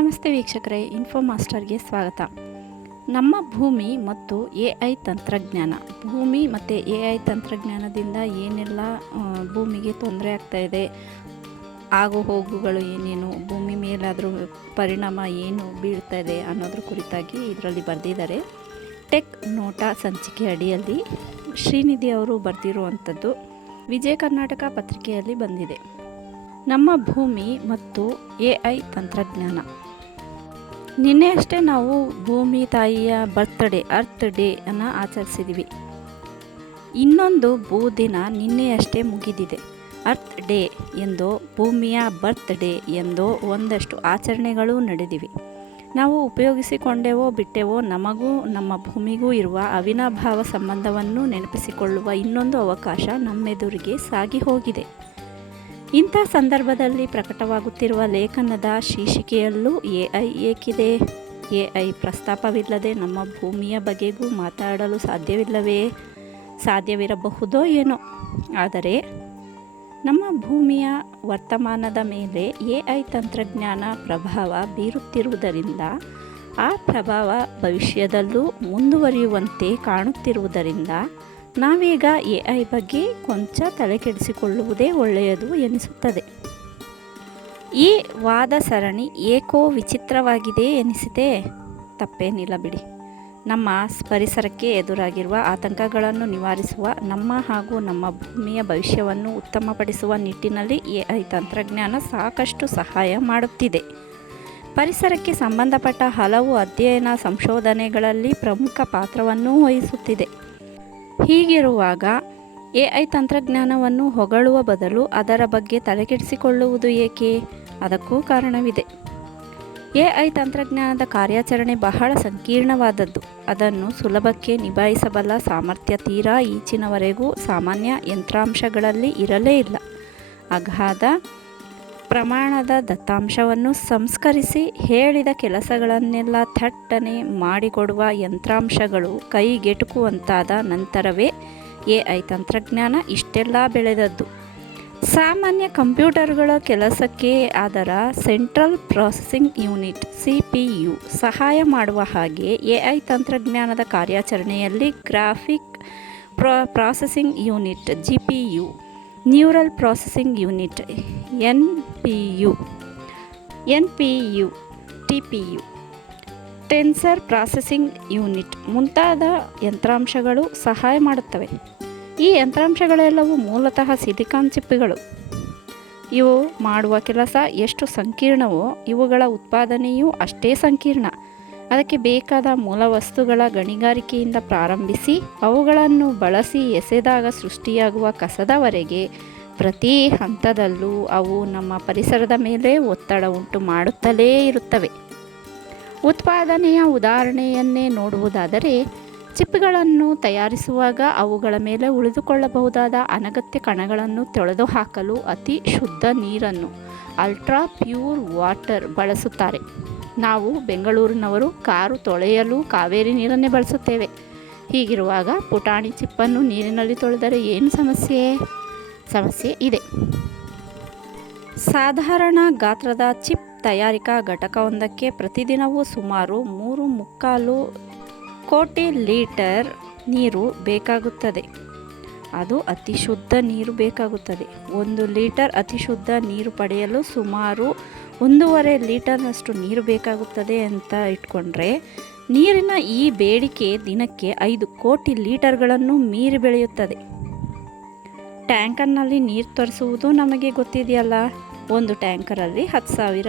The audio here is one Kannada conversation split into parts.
ನಮಸ್ತೆ ವೀಕ್ಷಕರೇ ಇನ್ಫೋ ಮಾಸ್ಟರ್ಗೆ ಸ್ವಾಗತ. ನಮ್ಮ ಭೂಮಿ ಮತ್ತು ಎ ಐ ತಂತ್ರಜ್ಞಾನ. ಭೂಮಿ ಮತ್ತು ಎ ಐ ತಂತ್ರಜ್ಞಾನದಿಂದ ಏನೆಲ್ಲ ಭೂಮಿಗೆ ತೊಂದರೆ ಆಗ್ತಾಯಿದೆ ಆಗು ಹೋಗುಗಳು ಏನೇನು, ಭೂಮಿ ಮೇಲಾದರೂ ಪರಿಣಾಮ ಏನು ಬೀಳ್ತಾ ಇದೆ ಅನ್ನೋದ್ರ ಕುರಿತಾಗಿ ಇದರಲ್ಲಿ ಬರೆದಿದ್ದಾರೆ. ಟೆಕ್ ನೋಟ ಸಂಚಿಕೆ ಅಡಿಯಲ್ಲಿ ಶ್ರೀನಿಧಿ ಅವರು ಬರೆದಿರುವಂಥದ್ದು ವಿಜಯ ಕರ್ನಾಟಕ ಪತ್ರಿಕೆಯಲ್ಲಿ ಬಂದಿದೆ. ನಮ್ಮ ಭೂಮಿ ಮತ್ತು ಎ ಐ ತಂತ್ರಜ್ಞಾನ. ನಿನ್ನೆ ಅಷ್ಟೇ ನಾವು ಭೂಮಿ, ತಾಯಿಯ ಬರ್ತ್ಡೇ ಅರ್ತ್ ಡೇ ಅನ್ನು ಆಚರಿಸಿದ್ವಿ. ಇನ್ನೊಂದು ಭೂ ದಿನ ನಿನ್ನೆಯಷ್ಟೇ ಮುಗಿದಿದೆ. ಅರ್ತ್ ಡೇ ಎಂದು ಭೂಮಿಯ ಬರ್ತ್ ಡೇ ಎಂದು ಒಂದಷ್ಟು ಆಚರಣೆಗಳು ನಡೆದಿವೆ. ನಾವು ಉಪಯೋಗಿಸಿಕೊಂಡೆವೋ, ಬಿಟ್ಟೆವೋ, ನಮಗೂ, ನಮ್ಮ ಭೂಮಿಗೂ ಇರುವ ಅವಿನಾಭಾವ ಸಂಬಂಧವನ್ನು ನೆನಪಿಸಿಕೊಳ್ಳುವ ಇನ್ನೊಂದು ಅವಕಾಶ ನಮ್ಮೆದುರಿಗೆ ಸಾಗಿ ಹೋಗಿದೆ. ಇಂಥ ಸಂದರ್ಭದಲ್ಲಿ ಪ್ರಕಟವಾಗುತ್ತಿರುವ ಲೇಖನದ ಶೀರ್ಷಿಕೆಯಲ್ಲೂ ಎ ಐ ಏಕಿದೆ. ಎ ಐ ಪ್ರಸ್ತಾಪವಿಲ್ಲದೆ ನಮ್ಮ ಭೂಮಿಯ ಬಗೆಗೂ ಮಾತಾಡಲು ಸಾಧ್ಯವಿಲ್ಲವೇ? ಸಾಧ್ಯವಿರಬಹುದೋ ಏನೋ? ಆದರೆ ನಮ್ಮ ಭೂಮಿಯ ವರ್ತಮಾನದ ಮೇಲೆ ಎ ಐ ತಂತ್ರಜ್ಞಾನ ಪ್ರಭಾವ ಬೀರುತ್ತಿರುವುದರಿಂದ, ಆ ಪ್ರಭಾವ ಭವಿಷ್ಯದಲ್ಲೂ ಮುಂದುವರಿಯುವಂತೆ ಕಾಣುತ್ತಿರುವುದರಿಂದ ನಾವೀಗ ಎ ಐ ಬಗ್ಗೆ ಕೊಂಚ ತಲೆಕೆಡಿಸಿಕೊಳ್ಳುವುದೇ ಒಳ್ಳೆಯದು ಎನಿಸುತ್ತದೆ. ಈ ವಾದ ಸರಣಿ ಏಕೋ ವಿಚಿತ್ರವಾಗಿದೆ ಎನಿಸಿದೆ. ತಪ್ಪೇನಿಲ್ಲ ಬಿಡಿ. ನಮ್ಮ ಪರಿಸರಕ್ಕೆ ಎದುರಾಗಿರುವ ಆತಂಕಗಳನ್ನು ನಿವಾರಿಸುವ ನಮ್ಮ ಹಾಗೂ ನಮ್ಮ ಭೂಮಿಯ ಭವಿಷ್ಯವನ್ನು ಉತ್ತಮಪಡಿಸುವ ನಿಟ್ಟಿನಲ್ಲಿ ಎ ಐ ತಂತ್ರಜ್ಞಾನ ಸಾಕಷ್ಟು ಸಹಾಯ ಮಾಡುತ್ತಿದೆ. ಪರಿಸರಕ್ಕೆ ಸಂಬಂಧಪಟ್ಟ ಹಲವು ಅಧ್ಯಯನ ಸಂಶೋಧನೆಗಳಲ್ಲಿ ಪ್ರಮುಖ ಪಾತ್ರವನ್ನು ವಹಿಸುತ್ತಿದೆ. ಹೀಗಿರುವಾಗ ಎ ಐ ತಂತ್ರಜ್ಞಾನವನ್ನು ಹೊಗಳುವ ಬದಲು ಅದರ ಬಗ್ಗೆ ತಲೆಕೆಡಿಸಿಕೊಳ್ಳುವುದು ಏಕೆ? ಅದಕ್ಕೂ ಕಾರಣವಿದೆ. ಎ ಐ ತಂತ್ರಜ್ಞಾನದ ಕಾರ್ಯಾಚರಣೆ ಬಹಳ ಸಂಕೀರ್ಣವಾದದ್ದು. ಅದನ್ನು ಸುಲಭಕ್ಕೆ ನಿಭಾಯಿಸಬಲ್ಲ ಸಾಮರ್ಥ್ಯ ತೀರಾ ಈಚಿನವರೆಗೂ ಸಾಮಾನ್ಯ ಯಂತ್ರಾಂಶಗಳಲ್ಲಿ ಇರಲೇ ಇಲ್ಲ. ಅಗಾಧ ಪ್ರಮಾಣದ ದತ್ತಾಂಶವನ್ನು ಸಂಸ್ಕರಿಸಿ ಹೇಳಿದ ಕೆಲಸಗಳನ್ನೆಲ್ಲ ಥಟ್ಟನೆ ಮಾಡಿಕೊಡುವ ಯಂತ್ರಾಂಶಗಳು ಕೈಗೆಟುಕುವಂತಾದ ನಂತರವೇ ಎ ಐ ತಂತ್ರಜ್ಞಾನ ಇಷ್ಟೆಲ್ಲ ಬೆಳೆದದ್ದು. ಸಾಮಾನ್ಯ ಕಂಪ್ಯೂಟರ್ಗಳ ಕೆಲಸಕ್ಕೆ ಅದರ central processing unit C P U ಸಹಾಯ ಮಾಡುವ ಹಾಗೆ ಎ ಐ ತಂತ್ರಜ್ಞಾನದ ಕಾರ್ಯಾಚರಣೆಯಲ್ಲಿ graphic pro, processing unit G P U neural processing unit, N P U N P U T P U tensor processing unit ಮುಂತಾದ ಯಂತ್ರಾಂಶಗಳು ಸಹಾಯ ಮಾಡುತ್ತವೆ. ಈ ಯಂತ್ರಾಂಶಗಳೆಲ್ಲವೂ ಮೂಲತಃ ಸಿಲಿಕಾನ್ ಚಿಪ್ಪುಗಳು. ಇವು ಮಾಡುವ ಕೆಲಸ ಎಷ್ಟು ಸಂಕೀರ್ಣವೋ ಇವುಗಳ ಉತ್ಪಾದನೆಯೂ ಅಷ್ಟೇ ಸಂಕೀರ್ಣ. ಅದಕ್ಕೆ ಬೇಕಾದ ಮೂಲ ವಸ್ತುಗಳ ಗಣಿಗಾರಿಕೆಯಿಂದ ಪ್ರಾರಂಭಿಸಿ ಅವುಗಳನ್ನು ಬಳಸಿ ಎಸೆದಾಗ ಸೃಷ್ಟಿಯಾಗುವ ಕಸದವರೆಗೆ ಪ್ರತಿ ಹಂತದಲ್ಲೂ ಅವು ನಮ್ಮ ಪರಿಸರದ ಮೇಲೆ ಒತ್ತಡ ಉಂಟು ಮಾಡುತ್ತಲೇ ಇರುತ್ತವೆ. ಉತ್ಪಾದನೆಯ ಉದಾಹರಣೆಯನ್ನೇ ನೋಡುವುದಾದರೆ, ಚಿಪ್ಗಳನ್ನು ತಯಾರಿಸುವಾಗ ಅವುಗಳ ಮೇಲೆ ಉಳಿದುಕೊಳ್ಳಬಹುದಾದ ಅನಗತ್ಯ ಕಣಗಳನ್ನು ತೊಳೆದು ಹಾಕಲು ಅತಿ ಶುದ್ಧ ನೀರನ್ನು ಅಲ್ಟ್ರಾ ಪ್ಯೂರ್ ವಾಟರ್ ಬಳಸುತ್ತಾರೆ. ನಾವು ಬೆಂಗಳೂರಿನವರು ಕಾರು ತೊಳೆಯಲು ಕಾವೇರಿ ನೀರನ್ನೇ ಬಳಸುತ್ತೇವೆ. ಹೀಗಿರುವಾಗ ಪುಟಾಣಿ ಚಿಪ್ಪನ್ನು ನೀರಿನಲ್ಲಿ ತೊಳೆದರೆ ಏನು ಸಮಸ್ಯೆ? ಸಮಸ್ಯೆ ಇದೆ. ಸಾಧಾರಣ ಗಾತ್ರದ ಚಿಪ್ ತಯಾರಿಕಾ ಘಟಕವೊಂದಕ್ಕೆ ಪ್ರತಿದಿನವೂ ಸುಮಾರು ಮೂರು ಮುಕ್ಕಾಲು ಕೋಟಿ ಲೀಟರ್ ನೀರು ಬೇಕಾಗುತ್ತದೆ. ಅದು ಅತಿ ಶುದ್ಧ ನೀರು ಬೇಕಾಗುತ್ತದೆ. ಒಂದು ಲೀಟರ್ ಅತಿ ಶುದ್ಧ ನೀರು ಪಡೆಯಲು ಸುಮಾರು ಒಂದೂವರೆ ಲೀಟರ್ನಷ್ಟು ನೀರು ಬೇಕಾಗುತ್ತದೆ ಅಂತ ಇಟ್ಕೊಂಡ್ರೆ, ನೀರಿನ ಈ ಬೇಡಿಕೆ ದಿನಕ್ಕೆ ಐದು ಕೋಟಿ ಲೀಟರ್ಗಳನ್ನು ಮೀರಿ ಬೆಳೆಯುತ್ತದೆ. ಟ್ಯಾಂಕರ್ನಲ್ಲಿ ನೀರು ತರಿಸುವುದು ನಮಗೆ ಗೊತ್ತಿದೆಯಲ್ಲ? ಒಂದು ಟ್ಯಾಂಕರಲ್ಲಿ ಹತ್ತು ಸಾವಿರ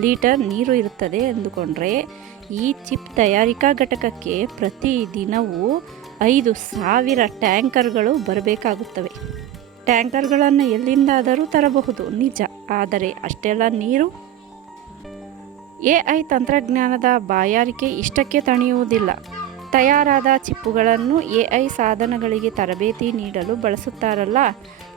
ಲೀಟರ್ ನೀರು ಇರುತ್ತದೆ ಎಂದುಕೊಂಡ್ರೆ, ಈ ಚಿಪ್ ತಯಾರಿಕಾ ಘಟಕಕ್ಕೆ ಪ್ರತಿ ದಿನವೂ ಐದು ಸಾವಿರ ಟ್ಯಾಂಕರ್ಗಳು ಬರಬೇಕಾಗುತ್ತವೆ. ಟ್ಯಾಂಕರ್ಗಳನ್ನು ಎಲ್ಲಿಂದಾದರೂ ತರಬಹುದು, ನಿಜ. ಆದರೆ ಅಷ್ಟೆಲ್ಲ ನೀರು? ಎ ಐ ತಂತ್ರಜ್ಞಾನದ ಬಾಯಾರಿಕೆ ಇಷ್ಟಕ್ಕೆ ತಣಿಯುವುದಿಲ್ಲ. ತಯಾರಾದ ಚಿಪ್ಪುಗಳನ್ನು ಎ ಐ ಸಾಧನಗಳಿಗೆ ತರಬೇತಿ ನೀಡಲು ಬಳಸುತ್ತಾರಲ್ಲ,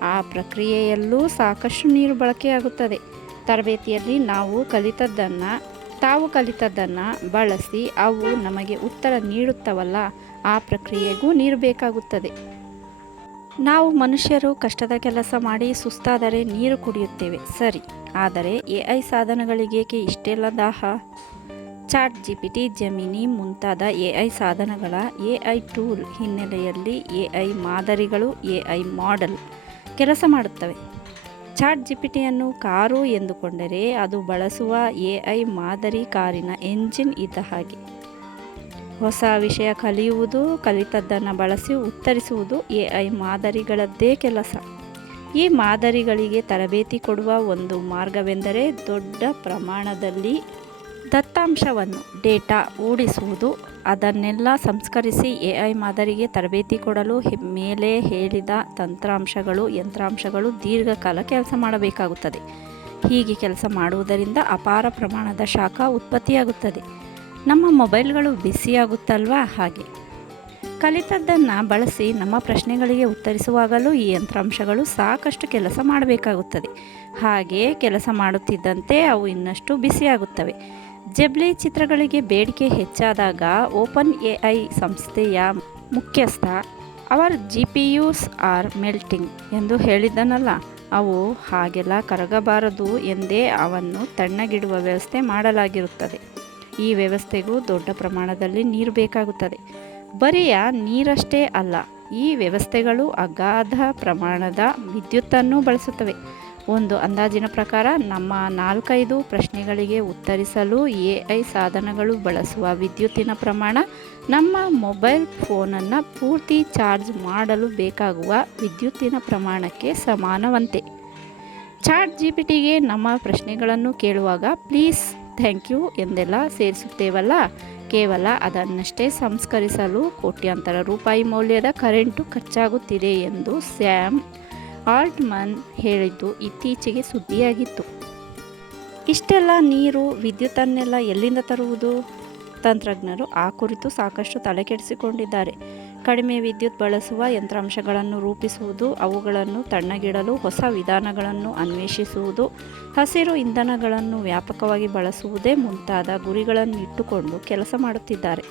ಆ ಪ್ರಕ್ರಿಯೆಯಲ್ಲೂ ಸಾಕಷ್ಟು ನೀರು ಬಳಕೆಯಾಗುತ್ತದೆ. ತರಬೇತಿಯಲ್ಲಿ ನಾವು ಕಲಿತದ್ದನ್ನು, ತಾವು ಕಲಿತದ್ದನ್ನು ಬಳಸಿ ಅವು ನಮಗೆ ಉತ್ತರ ನೀಡುತ್ತವಲ್ಲ, ಆ ಪ್ರಕ್ರಿಯೆಗೂ ನೀರು ಬೇಕಾಗುತ್ತದೆ. ನಾವು ಮನುಷ್ಯರು ಕಷ್ಟದ ಕೆಲಸ ಮಾಡಿ ಸುಸ್ತಾದರೆ ನೀರು ಕುಡಿಯುತ್ತೇವೆ, ಸರಿ. ಆದರೆ ಎ ಐ ಸಾಧನಗಳಿಗೇಕೆ ಇಷ್ಟೆಲ್ಲ ದಾಹ? ಚಾಟ್ ಜಿಪಿಟಿ, ಜಮಿನಿ ಮುಂತಾದ ಎ ಐ ಸಾಧನಗಳ ಎ ಐ ಟೂಲ್ ಹಿನ್ನೆಲೆಯಲ್ಲಿ ಎ ಐ ಮಾದರಿಗಳು, ಎ ಐ ಮಾಡೆಲ್ ಕೆಲಸ ಮಾಡುತ್ತವೆ. ಚಾಟ್ ಜಿಪಿಟಿಯನ್ನು ಕಾರು ಎಂದುಕೊಂಡರೆ ಅದು ಬಳಸುವ ಎ ಐ ಮಾದರಿ ಕಾರಿನ ಎಂಜಿನ್ ಇದ್ದ ಹಾಗೆ. ಹೊಸ ವಿಷಯ ಕಲಿಯುವುದು, ಕಲಿತದ್ದನ್ನು ಬಳಸಿ ಉತ್ತರಿಸುವುದು ಎ ಐ ಮಾದರಿಗಳದ್ದೇ ಕೆಲಸ. ಈ ಮಾದರಿಗಳಿಗೆ ತರಬೇತಿ ಕೊಡುವ ಒಂದು ಮಾರ್ಗವೆಂದರೆ ದೊಡ್ಡ ಪ್ರಮಾಣದಲ್ಲಿ ದತ್ತಾಂಶವನ್ನು, ಡೇಟಾ ಓಡಿಸುವುದು ಅದನ್ನೆಲ್ಲ ಸಂಸ್ಕರಿಸಿ ಎ ಐ ಮಾದರಿಗೆ ತರಬೇತಿ ಕೊಡಲು ಮೇಲೆ ಹೇಳಿದ ತಂತ್ರಾಂಶಗಳು, ಯಂತ್ರಾಂಶಗಳು ದೀರ್ಘಕಾಲ ಕೆಲಸ ಮಾಡಬೇಕಾಗುತ್ತದೆ. ಹೀಗೆ ಕೆಲಸ ಮಾಡುವುದರಿಂದ ಅಪಾರ ಪ್ರಮಾಣದ ಶಾಖ ಉತ್ಪತ್ತಿಯಾಗುತ್ತದೆ. ನಮ್ಮ ಮೊಬೈಲ್ಗಳು ಬಿಸಿಯಾಗುತ್ತಲ್ವಾ ಹಾಗೆ. ಕಲಿತದ್ದನ್ನು ಬಳಸಿ ನಮ್ಮ ಪ್ರಶ್ನೆಗಳಿಗೆ ಉತ್ತರಿಸುವಾಗಲೂ ಈ ಯಂತ್ರಾಂಶಗಳು ಸಾಕಷ್ಟು ಕೆಲಸ ಮಾಡಬೇಕಾಗುತ್ತದೆ. ಹಾಗೆ ಕೆಲಸ ಮಾಡುತ್ತಿದ್ದಂತೆ ಅವು ಇನ್ನಷ್ಟು ಬಿಸಿಯಾಗುತ್ತವೆ ಜೆಬ್ಲಿ ಚಿತ್ರಗಳಿಗೆ ಬೇಡಿಕೆ ಹೆಚ್ಚಾದಾಗ ಓಪನ್ ಎ ಐ ಸಂಸ್ಥೆಯ ಮುಖ್ಯಸ್ಥ our G P Us are melting ಎಂದು ಹೇಳಿದ್ದನಲ್ಲ, ಅವು ಹಾಗೆಲ್ಲ ಕರಗಬಾರದು ಎಂದೇ ಅವನ್ನು ತಣ್ಣಗಿಡುವ ವ್ಯವಸ್ಥೆ ಮಾಡಲಾಗಿರುತ್ತದೆ. ಈ ವ್ಯವಸ್ಥೆಗೂ ದೊಡ್ಡ ಪ್ರಮಾಣದಲ್ಲಿ ನೀರು ಬೇಕಾಗುತ್ತದೆ. ಬರಿಯ ನೀರಷ್ಟೇ ಅಲ್ಲ, ಈ ವ್ಯವಸ್ಥೆಗಳು ಅಗಾಧ ಪ್ರಮಾಣದ ವಿದ್ಯುತ್ತನ್ನು ಬಳಸುತ್ತವೆ. ಒಂದು ಅಂದಾಜಿನ ಪ್ರಕಾರ ನಮ್ಮ ನಾಲ್ಕೈದು ಪ್ರಶ್ನೆಗಳಿಗೆ ಉತ್ತರಿಸಲು ಎ ಐ ಸಾಧನಗಳು ಬಳಸುವ ವಿದ್ಯುತ್ತಿನ ಪ್ರಮಾಣ ನಮ್ಮ ಮೊಬೈಲ್ ಫೋನನ್ನು ಪೂರ್ತಿ ಚಾರ್ಜ್ ಮಾಡಲು ಬೇಕಾಗುವ ವಿದ್ಯುತ್ತಿನ ಪ್ರಮಾಣಕ್ಕೆ ಸಮಾನವಂತೆ. ಚಾಟ್ ಜಿ ಪಿ ಟಿಗೆ ನಮ್ಮ ಪ್ರಶ್ನೆಗಳನ್ನು ಕೇಳುವಾಗ ಪ್ಲೀಸ್ ಥ್ಯಾಂಕ್ ಯು ಎಂದೆಲ್ಲ ಸೇರಿಸುತ್ತೇವಲ್ಲ? ಕೇವಲ ಅದನ್ನಷ್ಟೇ ಸಂಸ್ಕರಿಸಲು ಕೋಟ್ಯಾಂತರ ರೂಪಾಯಿ ಮೌಲ್ಯದ ಕರೆಂಟು ಖರ್ಚಾಗುತ್ತಿದೆ ಎಂದು ಸ್ಯಾಮ್ ಆಲ್ಟ್ಮನ್ ಹೇಳಿದ್ದು ಇತ್ತೀಚೆಗೆ ಸುದ್ದಿಯಾಗಿತ್ತು. ಇಷ್ಟೆಲ್ಲ ನೀರು, ವಿದ್ಯುತ್ತನ್ನೆಲ್ಲ ಎಲ್ಲಿಂದ ತರುವುದು? ತಂತ್ರಜ್ಞರು ಆ ಕುರಿತು ಸಾಕಷ್ಟು ತಲೆಕೆಡಿಸಿಕೊಂಡಿದ್ದಾರೆ. ಕಡಿಮೆ ವಿದ್ಯುತ್ ಬಳಸುವ ಯಂತ್ರಾಂಶಗಳನ್ನು ರೂಪಿಸುವುದು, ಅವುಗಳನ್ನು ತಣ್ಣಗಿಡಲು ಹೊಸ ವಿಧಾನಗಳನ್ನು ಅನ್ವೇಷಿಸುವುದು, ಹಸಿರು ಇಂಧನಗಳನ್ನು ವ್ಯಾಪಕವಾಗಿ ಬಳಸುವುದೇ ಮುಂತಾದ ಗುರಿಗಳನ್ನು ಇಟ್ಟುಕೊಂಡು ಕೆಲಸ ಮಾಡುತ್ತಿದ್ದಾರೆ.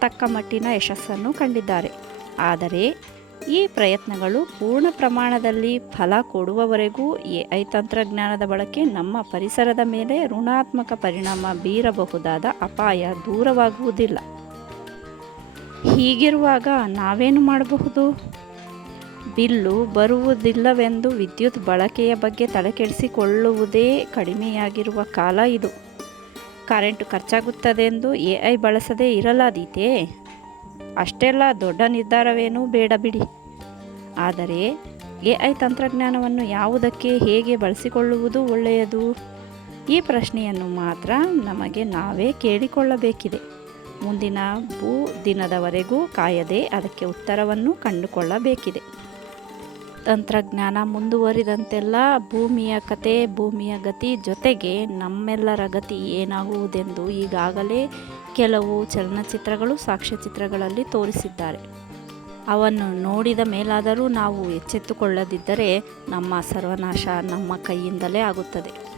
ತಕ್ಕ ಮಟ್ಟಿನ ಯಶಸ್ಸನ್ನು ಕಂಡಿದ್ದಾರೆ. ಆದರೆ ಈ ಪ್ರಯತ್ನಗಳು ಪೂರ್ಣ ಪ್ರಮಾಣದಲ್ಲಿ ಫಲ ಕೊಡುವವರೆಗೂ ಎಐ ತಂತ್ರಜ್ಞಾನದ ಬಳಕೆ ನಮ್ಮ ಪರಿಸರದ ಮೇಲೆ ಋಣಾತ್ಮಕ ಪರಿಣಾಮ ಬೀರಬಹುದಾದ ಅಪಾಯ ದೂರವಾಗುವುದಿಲ್ಲ. ಹೀಗಿರುವಾಗ ನಾವೇನು ಮಾಡಬಹುದು? ಬಿಲ್ಲು ಬರುವುದಿಲ್ಲವೆಂದು ವಿದ್ಯುತ್ ಬಳಕೆಯ ಬಗ್ಗೆ ತಲೆಕೆಡಿಸಿಕೊಳ್ಳುವುದೇ ಕಡಿಮೆಯಾಗಿರುವ ಕಾಲ ಇದು. ಕರೆಂಟು ಖರ್ಚಾಗುತ್ತದೆಂದು ಎ ಐ ಬಳಸದೇ ಇರಲಾದೀತೆ? ಅಷ್ಟೆಲ್ಲ ದೊಡ್ಡ ನಿರ್ಧಾರವೇನೂ ಬೇಡ ಬಿಡಿ. ಆದರೆ ಎ ಐ ತಂತ್ರಜ್ಞಾನವನ್ನು ಯಾವುದಕ್ಕೆ ಹೇಗೆ ಬಳಸಿಕೊಳ್ಳುವುದು ಒಳ್ಳೆಯದು? ಈ ಪ್ರಶ್ನೆಯನ್ನು ಮಾತ್ರ ನಮಗೆ ನಾವೇ ಕೇಳಿಕೊಳ್ಳಬೇಕಿದೆ. ಮುಂದಿನ ಭೂ ದಿನದವರೆಗೂ ಕಾಯದೆ ಅದಕ್ಕೆ ಉತ್ತರವನ್ನು ಕಂಡುಕೊಳ್ಳಬೇಕಿದೆ. ತಂತ್ರಜ್ಞಾನ ಮುಂದುವರಿದಂತೆಲ್ಲ ಭೂಮಿಯ ಕತೆ, ಭೂಮಿಯ ಗತಿ ಜೊತೆಗೆ ನಮ್ಮೆಲ್ಲರ ಗತಿ ಏನಾಗುವುದೆಂದು ಈಗಾಗಲೇ ಕೆಲವು ಚಲನಚಿತ್ರಗಳು, ಸಾಕ್ಷ್ಯಚಿತ್ರಗಳಲ್ಲಿ ತೋರಿಸಿದ್ದಾರೆ. ಅವನ್ನು ನೋಡಿದ ಮೇಲಾದರೂ ನಾವು ಎಚ್ಚೆತ್ತುಕೊಳ್ಳದಿದ್ದರೆ ನಮ್ಮ ಸರ್ವನಾಶ ನಮ್ಮ ಕೈಯಿಂದಲೇ ಆಗುತ್ತದೆ.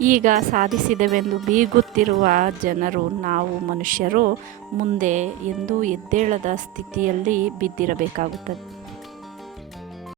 ಈಗ ಸಾಧಿಸಿದೆವೆಂದು ಬೀಗುತ್ತಿರುವ ಜನರು, ನಾವು ಮನುಷ್ಯರು ಮುಂದೆ ಎಂದೂ ಎದ್ದೇಳದ ಸ್ಥಿತಿಯಲ್ಲಿ ಬಿದ್ದಿರಬೇಕಾಗುತ್ತದೆ.